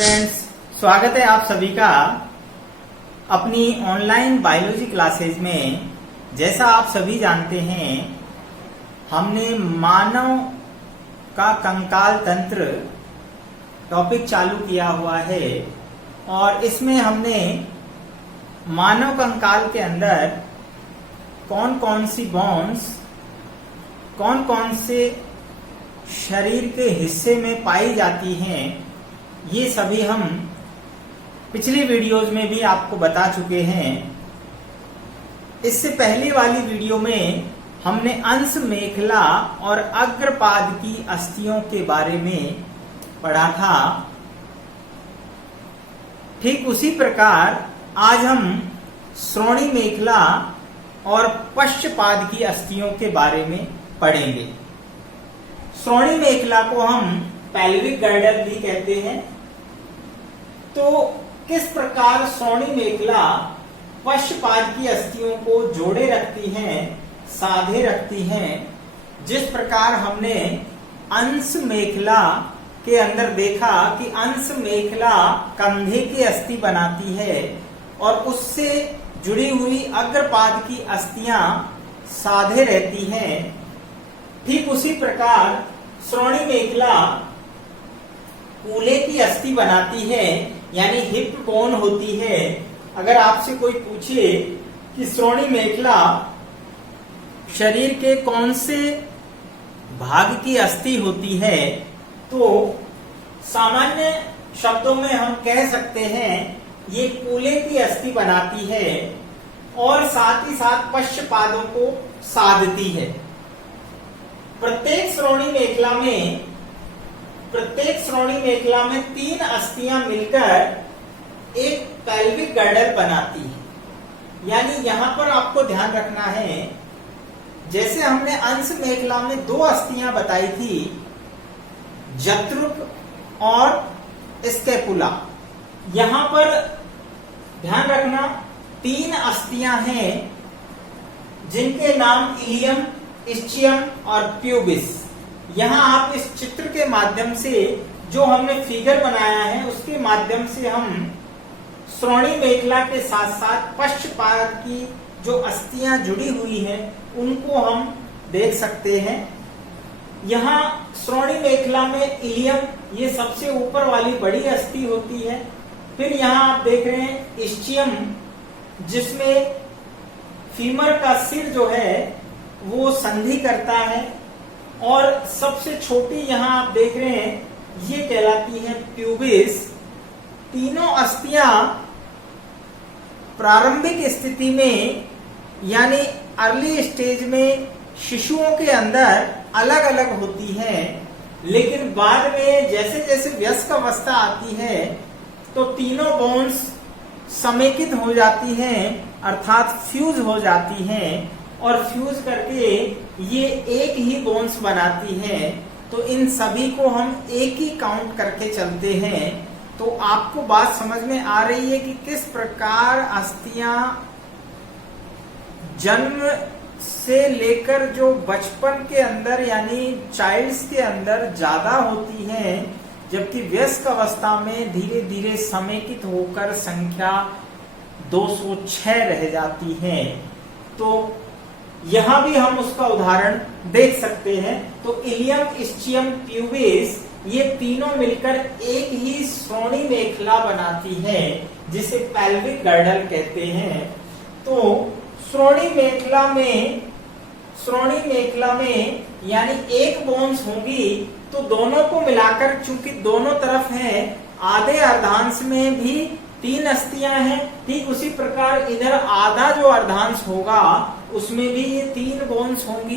Friends, स्वागत है आप सभी का अपनी ऑनलाइन बायोलॉजी क्लासेज में। जैसा आप सभी जानते हैं, हमने मानव का कंकाल तंत्र टॉपिक चालू किया हुआ है और इसमें हमने मानव कंकाल के अंदर कौन कौन सी बोन्स, कौन कौन से शरीर के हिस्से में पाई जाती हैं, ये सभी हम पिछली वीडियोज में भी आपको बता चुके हैं। इससे पहली वाली वीडियो में हमने अंश मेखला और अग्रपाद की अस्थियों के बारे में पढ़ा था। ठीक उसी प्रकार आज हम श्रोणि मेखला और पश्चपाद की अस्थियों के बारे में पढ़ेंगे। श्रोणि मेखला को हम पेल्विक गर्डर भी कहते हैं। तो किस प्रकार श्रोणि मेखला पश्चपाद की अस्थियों को जोड़े रखती हैं, साधे रखती हैं। जिस प्रकार हमने अंश मेखला के अंदर देखा कि अंश मेखला कंधे की अस्थि बनाती है और उससे जुड़ी हुई अग्रपाद की अस्थियां साधे रहती हैं। ठीक उसी प्रकार श्रोणि मेखला कूल्हे की अस्थि बनाती है, यानी हिप बोन होती है। अगर आपसे कोई पूछे कि श्रोणि मेखला शरीर के कौन से भाग की अस्थि होती है, तो सामान्य शब्दों में हम कह सकते हैं ये कूल्हे की अस्थि बनाती है और साथ ही साथ पश्चपादों को साधती है। प्रत्येक श्रोणि मेखला में 3 अस्थियां मिलकर एक पेल्विक गर्डर बनाती है। यानी यहां पर आपको ध्यान रखना है, जैसे हमने अंश मेखला में 2 अस्थियां बताई थी, जत्रुक और स्कैपुला। यहां पर ध्यान रखना 3 अस्थियां हैं जिनके नाम इलियम, इस्चियम और प्यूबिस। यहां आप इस चित्र के माध्यम से, जो हमने फिगर बनाया है उसके माध्यम से हम श्रोणि मेखला के साथ साथ पश्चपाद की जो अस्थियां जुड़ी हुई हैं उनको हम देख सकते हैं। यहाँ श्रोणि मेखला में इलियम, ये सबसे ऊपर वाली बड़ी अस्थि होती है। फिर यहाँ आप देख रहे हैं इस्चियम, जिसमें फीमर का सिर जो है वो संधि करता है, और सबसे छोटी यहाँ आप देख रहे हैं ये कहलाती है प्यूबिस। तीनों अस्थियां प्रारंभिक स्थिति में, यानी अर्ली स्टेज में शिशुओं के अंदर अलग अलग होती हैं, लेकिन बाद में जैसे जैसे वयस्क अवस्था आती है तो तीनों बोन्स समेकित हो जाती हैं, अर्थात फ्यूज हो जाती हैं, और फ्यूज करके ये एक ही बोन्स बनाती हैं। तो इन सभी को हम एक ही काउंट करके चलते हैं। तो आपको बात समझ में आ रही है कि किस प्रकार अस्थियां जन्म से लेकर जो बचपन के अंदर, यानी चाइल्ड्स के अंदर ज्यादा होती हैं, जबकि वयस्क अवस्था में धीरे धीरे समेकित होकर संख्या 206 रह जाती है। तो यहां भी हम उसका उदाहरण देख सकते हैं। तो इलियम, इस्चियम, प्यूबिस, ये तीनों मिलकर एक ही श्रोणि मेखला बनाती है, जिसे पेल्विक गर्डर कहते हैं। तो श्रोणि मेखला में यानी एक बोन्स होगी, तो दोनों को मिलाकर, चूंकि दोनों तरफ है, आधे अर्धांश में भी 3 अस्थियां हैं। ठीक उसी प्रकार इधर आधा जो अर्धांश होगा उसमें भी ये 3 बोन्स होंगी।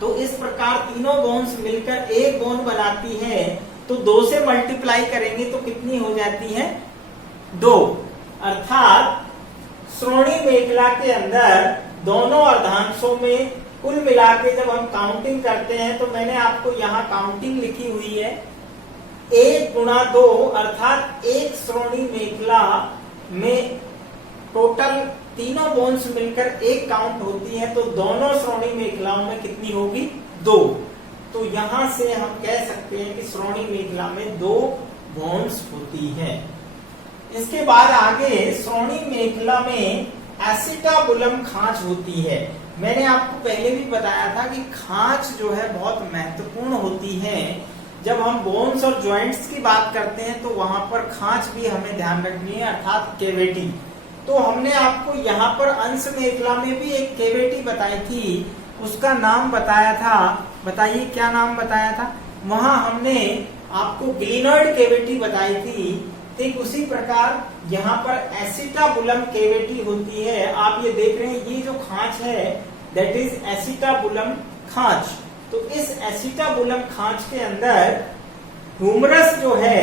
तो इस प्रकार तीनों बोन्स मिलकर एक बोन बनाती है। तो 2 से मल्टीप्लाई करेंगे तो कितनी हो जाती है? 2। अर्थात श्रोणि मेखला के अंदर दोनों अर्धांशों में कुल मिला के जब हम काउंटिंग करते हैं, तो मैंने आपको यहाँ काउंटिंग लिखी हुई है, 1 गुणा 2, अर्थात एक श्रोणि मेखला में टोटल तीनों बोन्स मिलकर एक काउंट होती है। तो दोनों श्रोणि मेखलाओं में कितनी होगी? 2। तो यहां से हम कह सकते हैं कि श्रोणि मेखला में 2 बोन्स होती हैं। इसके बाद आगे श्रोणि मेखला में एसिटाबुलम खांच होती है। मैंने आपको पहले भी बताया था कि खांच जो है बहुत महत्वपूर्ण होती है। जब हम बोन्स और जॉइंट्स की बात करते हैं तो वहां पर खांच भी हमें ध्यान रखनी है, अर्थात केविटी। तो हमने आपको यहाँ पर अंश मेखला में भी एक केविटी बताई थी, उसका नाम बताया था, बताइए क्या नाम बताया था? वहां हमने आपको ग्लिनॉइड केविटी बताई थी। ठीक उसी प्रकार यहाँ पर एसिटाबुलम केविटी होती है। आप ये देख रहे हैं, ये जो खांच है दैट इज एसिटाबुलम खांच। तो इस एसिटाबुलम खांच के अंदर ह्यूमरस जो है,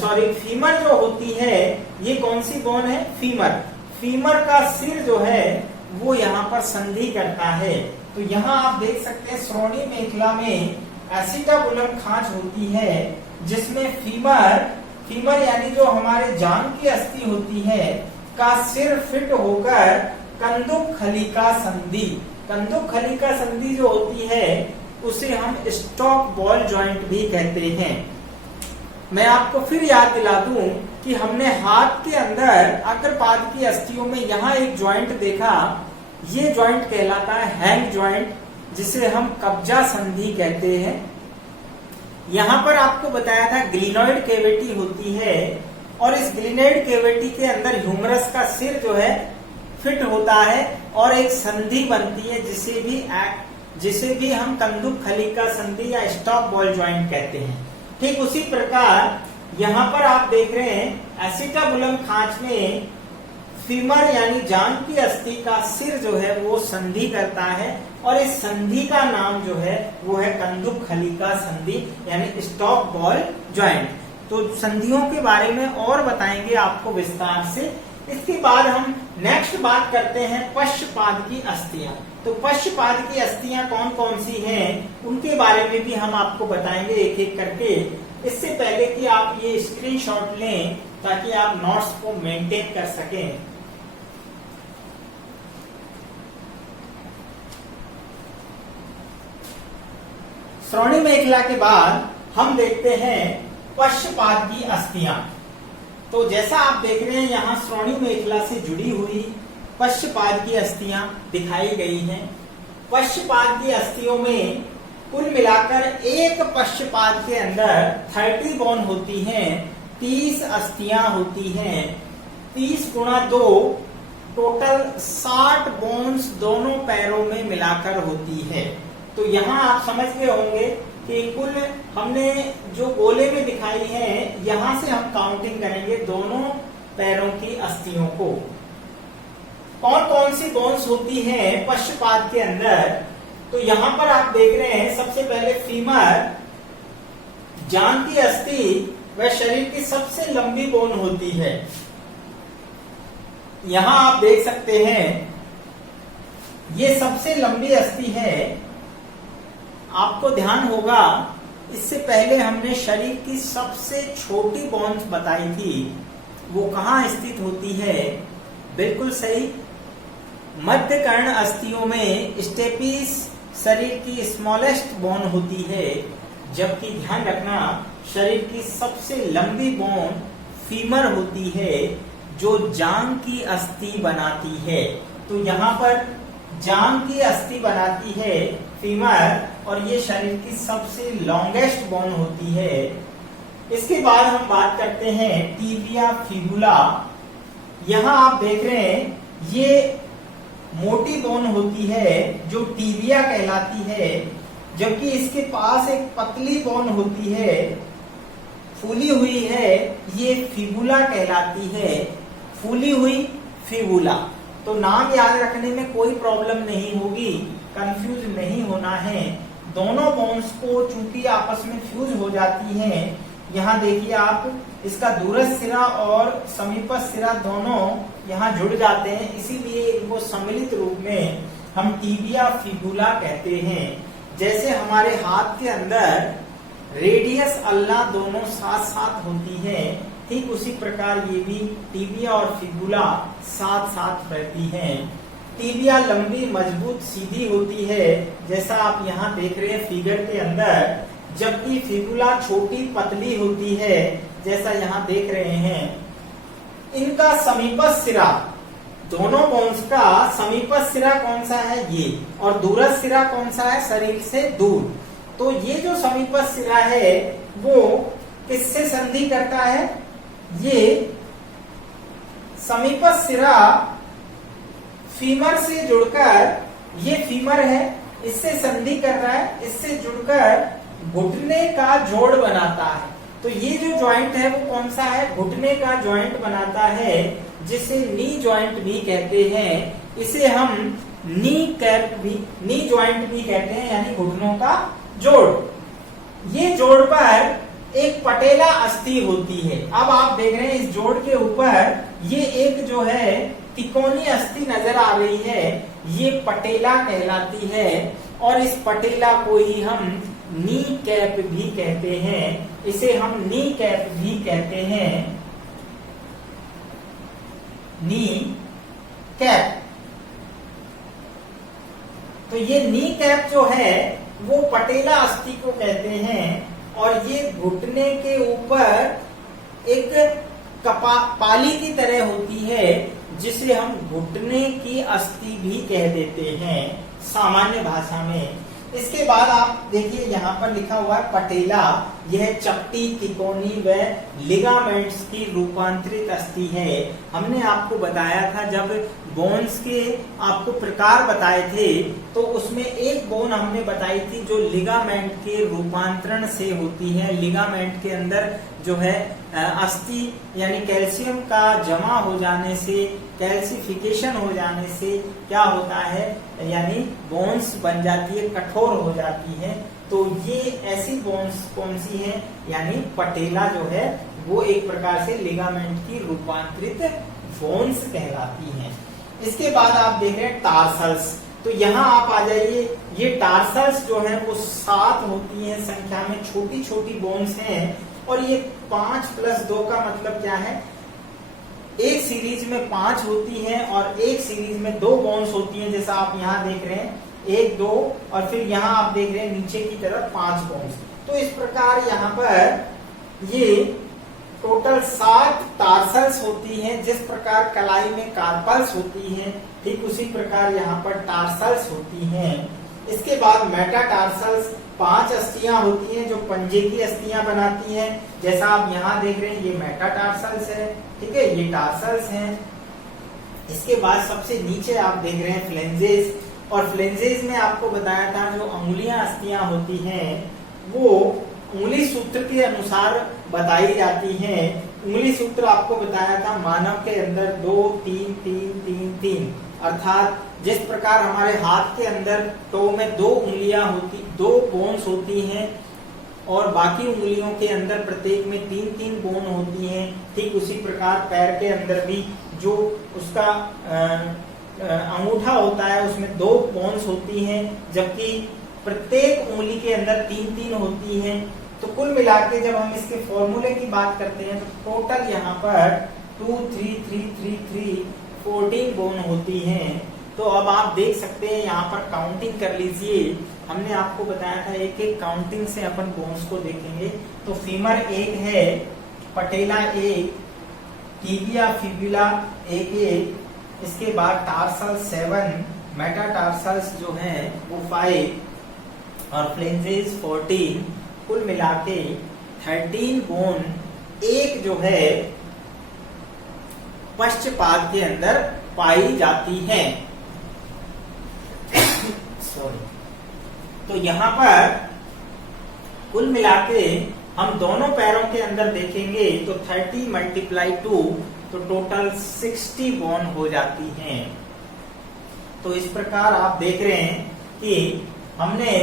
सॉरी फीमर जो होती है, ये कौन सी बोन है? फीमर। फीमर का सिर जो है वो यहाँ पर संधि करता है। तो यहाँ आप देख सकते हैं श्रोणि मेखला में एसिटाबुलम खांच होती है, जिसमें फीमर यानी जो हमारे जांघ की अस्थि होती है का सिर फिट होकर कंदुक खलिका संधि जो होती है उसे हम स्टॉक बॉल जॉइंट भी कहते हैं। मैं आपको फिर याद दिला दूं कि हमने हाथ के अंदर अग्रपाद की अस्थियों में यहाँ एक जॉइंट देखा, ये जॉइंट कहलाता है हैंग जॉइंट, जिसे हम कब्जा संधि कहते हैं। यहाँ पर आपको बताया था ग्लिनॉइड केविटी होती है, और इस ग्लिनॉइड केविटी के अंदर ह्यूमरस का सिर जो है फिट होता है और एक संधि बनती है, जिसे भी हम कंदुक खलिका संधि या स्टॉप बॉल जॉइंट कहते हैं। ठीक उसी प्रकार यहाँ पर आप देख रहे हैं एसिटाबुलम खांच में फीमर यानी जांघ की अस्थि का सिर जो है वो संधि करता है, और इस संधि का नाम जो है वो है कंदुक खलिका संधि यानी स्टॉप बॉल जॉइंट। तो संधियों के बारे में और बताएंगे आपको विस्तार से। इसके बाद हम नेक्स्ट बात करते हैं पश्चपाद की अस्थियां। तो पश्चपाद की अस्थियां कौन कौन सी हैं उनके बारे में भी हम आपको बताएंगे एक एक करके। इससे पहले कि आप ये स्क्रीनशॉट लें ताकि आप नोट्स को मेंटेन कर सकें। श्रोणि मेखला के बाद हम देखते हैं पश्चपाद की अस्थियां। तो जैसा आप देख रहे हैं यहाँ श्रोणि मेखला से जुड़ी हुई पश्चपाद की अस्थियां दिखाई गई हैं। पश्चपाद की अस्थियों में कुल मिलाकर एक पश्चपाद के अंदर 30 बोन होती हैं, 30 अस्थियां होती हैं। 30 गुणा 2 टोटल 60 बोन्स दोनों पैरों में मिलाकर होती है। तो यहाँ आप समझ गए होंगे कि कुल हमने जो गोले में दिखाई है, यहां से हम काउंटिंग करेंगे दोनों पैरों की अस्थियों को। कौन कौन सी बोन्स होती हैं पश्चपाद के अंदर? तो यहां पर आप देख रहे हैं सबसे पहले फीमर, जांघ की अस्थि वह शरीर की सबसे लंबी बोन होती है। यहां आप देख सकते हैं ये सबसे लंबी अस्थि है। आपको ध्यान होगा इससे पहले हमने शरीर की सबसे छोटी बोन्स बताई थी, वो कहाँ स्थित होती है? बिल्कुल सही, मध्य कर्ण अस्थियों में स्टेपिस शरीर की स्मॉलेस्ट बोन होती है, जबकि ध्यान रखना शरीर की सबसे लंबी बोन फीमर होती है जो जांघ की अस्थि बनाती है। तो यहाँ पर जांघ की अस्थि बनाती है फीमर, और ये शरीर की सबसे लॉन्गेस्ट बोन होती है। इसके बाद हम बात करते हैं टिबिया फिबुला। यहाँ आप देख रहे हैं ये मोटी बोन होती है जो टिबिया कहलाती है, जबकि इसके पास एक पतली बोन होती है, फूली हुई है, ये फिबुला कहलाती है, फूली हुई फिबुला। तो नाम याद रखने में कोई प्रॉब्लम नहीं होगी, कंफ्यूज नहीं होना है। दोनों बोन्स को चूंकि आपस में फ्यूज हो जाती हैं, यहाँ देखिए आप इसका दूरस्थ सिरा और समीपस्थ सिरा दोनों यहाँ जुड़ जाते हैं, इसीलिए इनको सम्मिलित रूप में हम टिबिया फिबुला कहते हैं। जैसे हमारे हाथ के अंदर रेडियस अल्ला दोनों साथ साथ होती है, ठीक उसी प्रकार ये भी टिबिया और फिबुला साथ साथ रहती हैं। टिबिया लंबी मजबूत सीधी होती है, जैसा आप यहाँ देख रहे हैं फिगर के अंदर जबकि फिबुला छोटी पतली होती है, जैसा यहाँ देख रहे हैं। इनका समीपस्थ सिरा, दोनों बोन्स का समीपस्थ सिरा कौन सा है, ये, और दूरस्थ सिरा कौन सा है, शरीर से दूर। तो ये जो समीपस्थ सिरा है वो किससे संधि करता है, ये समीपस्थ सिरा फीमर से जुड़कर, ये फीमर है, इससे संधि कर रहा है, इससे जुड़कर घुटने का जोड़ बनाता है। तो ये जो जॉइंट है वो कौन सा है, घुटने का जॉइंट बनाता है, जिसे नी जॉइंट भी कहते हैं। इसे हम नी कैप भी, नी जॉइंट भी कहते हैं, यानी घुटनों का जोड़। ये जोड़ पर एक पटेला अस्थि होती है। अब आप देख रहे हैं इस जोड़ के ऊपर ये एक जो है तिकोनी अस्थि नजर आ रही है, ये पटेला कहलाती है, और इस पटेला को ही हम नी कैप भी कहते हैं। इसे हम नी कैप भी कहते हैं, नी कैप। तो ये नी कैप जो है वो पटेला अस्थि को कहते हैं, और ये घुटने के ऊपर एक पाली की तरह होती है, जिसे हम घुटने की अस्थि भी कह देते हैं सामान्य भाषा में। इसके बाद आप देखिए यहाँ पर लिखा हुआ है पटेला। यह चपटी, तिकोनी व लिगामेंट्स की रूपांतरित अस्थि है। हमने आपको बताया था, जब बोन्स के आपको प्रकार बताए थे, तो उसमें एक बोन हमने बताई थी जो लिगामेंट के रूपांतरण से होती है। लिगामेंट के अंदर जो है अस्थि यानी कैल्शियम का जमा हो जाने से, कैल्सिफिकेशन हो जाने से क्या होता है, यानी बोन्स बन जाती है, कठोर हो जाती है। तो ये ऐसी बोन्स कौन सी है, यानी पटेला जो है वो एक प्रकार से लिगामेंट की रूपांतरित बोन्स कहलाती हैं। इसके बाद आप देख रहे हैं टार्सल्स। तो यहाँ आप आ जाइए, ये टार्सल्स जो है वो 7 होती हैं संख्या में, छोटी छोटी बोन्स हैं, और ये 5 + 2 का मतलब क्या है, एक सीरीज में 5 होती हैं और एक सीरीज में 2 बोन्स होती हैं, जैसा आप यहाँ देख रहे हैं 1, 2, और फिर यहाँ आप देख रहे हैं नीचे की तरफ 5 बोन्स। तो इस प्रकार यहाँ पर ये टोटल 7 टार्सल्स होती हैं। जिस प्रकार कलाई में कार्पल्स होती हैं, ठीक उसी प्रकार यहाँ पर टार्सल्स होती हैं। इसके बाद मेटाटार्सल्स 5 अस्थियां होती हैं जो पंजे की अस्थियां बनाती हैं, जैसा आप यहाँ देख रहे हैं, ये मेटाटार्सल्स है, ठीक है, ये टार्सल्स हैं। इसके बाद सबसे नीचे आप देख रहे हैं फ्लेंजेस, और फ्लेंजेस में आपको बताया था जो अंगुलियां अस्थियां होती हैं वो उंगली सूत्र के अनुसार बताई जाती हैं। उंगली सूत्र आपको बताया था मानव के अंदर 2, 3, 3, 3, 3, अर्थात जिस प्रकार हमारे हाथ के अंदर टो में 2 उंगलियां होती, 2 बोन्स होती हैं, और बाकी उंगलियों के अंदर प्रत्येक में 3-3 बोन होती हैं, ठीक उसी प्रकार पैर के अंदर भी जो उसका अंगूठा होता है उसमें 2 बोन्स होती हैं, जबकि प्रत्येक उंगली के अंदर 3-3 होती हैं। तो कुल मिला के जब हम इसके फॉर्मूले की बात करते हैं तो टोटल यहाँ पर 2, 3, 3, 3, 3, 14 बोन होती हैं। तो अब आप देख सकते हैं यहाँ पर काउंटिंग कर लीजिए। हमने आपको बताया था एक एक काउंटिंग से अपन बोन्स को देखेंगे। तो फीमर 1 है, पटेला 1, टिबिया फिबुला 1, इसके बाद टार्सल 7, मेटाटार्सल्स जो हैं वो 5 और फ्लेंजेस 14, कुल मिला के 13 बोन एक जो है पश्चपाद के अंदर पाई जाती हैं। सॉरी। तो यहाँ पर कुल मिला के हम दोनों पैरों के अंदर देखेंगे तो 30 × 2 तो टोटल 60 बोन हो जाती हैं। तो इस प्रकार आप देख रहे हैं कि हमने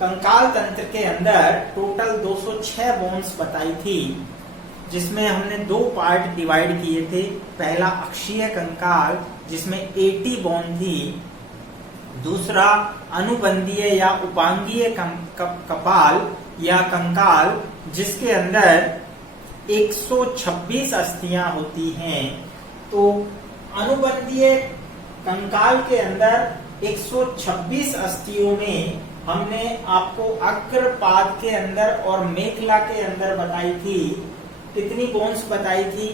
कंकाल तंत्र के अंदर टोटल 206 बोन्स बताई थी, जिसमें हमने 2 पार्ट डिवाइड किए थे। पहला अक्षीय कंकाल जिसमें 80 बोन थी, दूसरा अनुबंधीय या उपांगीय कपाल या कंकाल जिसके अंदर 126 अस्थियां होती हैं। तो अनुबंधीय कंकाल के अंदर 126 अस्थियों में हमने आपको अग्रपाद के अंदर और मेखला के अंदर बताई थी, कितनी बोन्स बताई थी,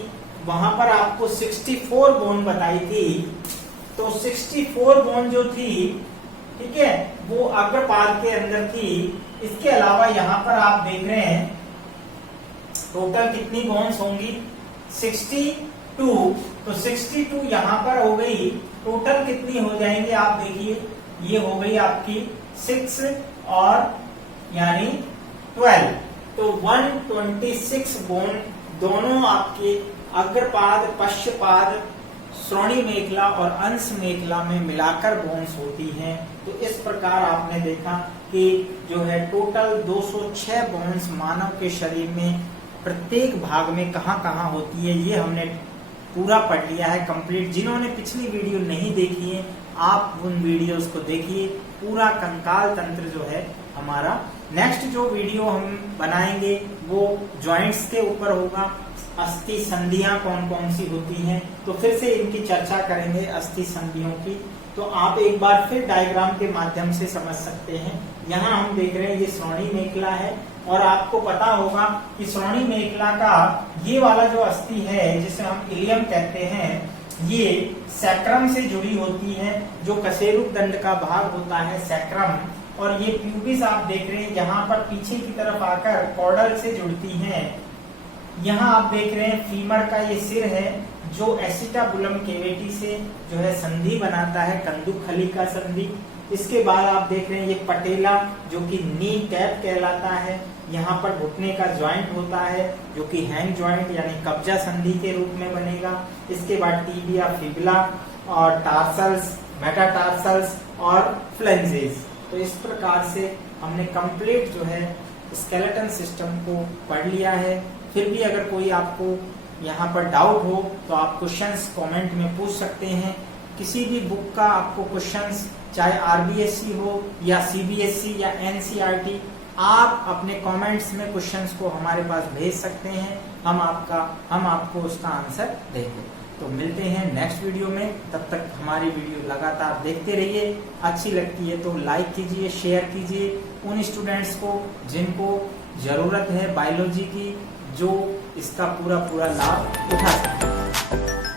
वहां पर आपको 64 बोन बताई थी। तो 64 बोन जो थी, ठीक है, वो अग्रपाद के अंदर थी। इसके अलावा यहाँ पर आप देख रहे हैं टोटल कितनी बोन्स होंगी, 62। तो 62 यहाँ पर हो गई, टोटल कितनी हो जाएंगी आप देखिए, ये हो गई आपकी 6 और यानी 12। तो 126 बोन दोनों आपके अग्रपाद, पश्चपाद, श्रोणी मेखला और अंश मेखला में मिलाकर बोन्स होती हैं। तो इस प्रकार आपने देखा कि जो है टोटल 206 बोन्स मानव के शरीर में प्रत्येक भाग में कहाँ कहाँ होती है, ये हमने पूरा पढ़ लिया है कंप्लीट। जिन्होंने पिछली वीडियो नहीं देखी है, आप उन वीडियोस को देखिए। पूरा कंकाल तंत्र जो है हमारा, नेक्स्ट जो वीडियो हम बनाएंगे वो जॉइंट्स के ऊपर होगा। अस्थि संधियां कौन कौन सी होती हैं, तो फिर से इनकी चर्चा करेंगे अस्थि संधियों की। तो आप एक बार फिर डायग्राम के माध्यम से समझ सकते हैं। यहाँ हम देख रहे हैं ये श्रोणी मेखला है, और आपको पता होगा कि श्रोणी मेखला का ये वाला जो अस्थि है जिसे हम इलियम कहते हैं, ये सैक्रम से जुड़ी होती है, जो कशेरुक दंड का भाग होता है सैक्रम। और ये प्यूबिस आप देख रहे हैं यहाँ पर पीछे की तरफ आकर कॉर्डल से जुड़ती हैं। यहाँ आप देख रहे हैं फीमर का ये सिर है, जो एसिटाबुलम केविटी से जो है संधि बनाता है, कंदुकखली का संधि। इसके बाद आप देख रहे हैं ये पटेला, जो कि नी टैप कहलाता है। यहाँ पर घुटने का ज्वाइंट होता है, जो कि हैंग ज्वाइंट यानी कब्जा संधि के रूप में बनेगा। इसके बाद टीबिया, फिबुला और टार्सल्स, मेटाटार्सल्स और फ्लेंजेस। तो इस प्रकार से हमने कंप्लीट जो है स्केलेटन सिस्टम को पढ़ लिया है। फिर भी अगर कोई आपको यहाँ पर डाउट हो तो आप क्वेश्चंस कमेंट में पूछ सकते हैं। किसी भी बुक का आपको क्वेश्चंस, चाहे आरबीएससी हो या सीबीएसई या एनसीईआरटी, आप अपने कमेंट्स में क्वेश्चंस को हमारे पास भेज सकते हैं। हम आपको उसका आंसर देंगे। तो मिलते हैं नेक्स्ट वीडियो में, तब तक हमारी वीडियो लगातार देखते रहिए। अच्छी लगती है तो लाइक कीजिए, शेयर कीजिए उन स्टूडेंट्स को जिनको जरूरत है बायोलॉजी की, जो इसका पूरा लाभ उठा सकते हैं।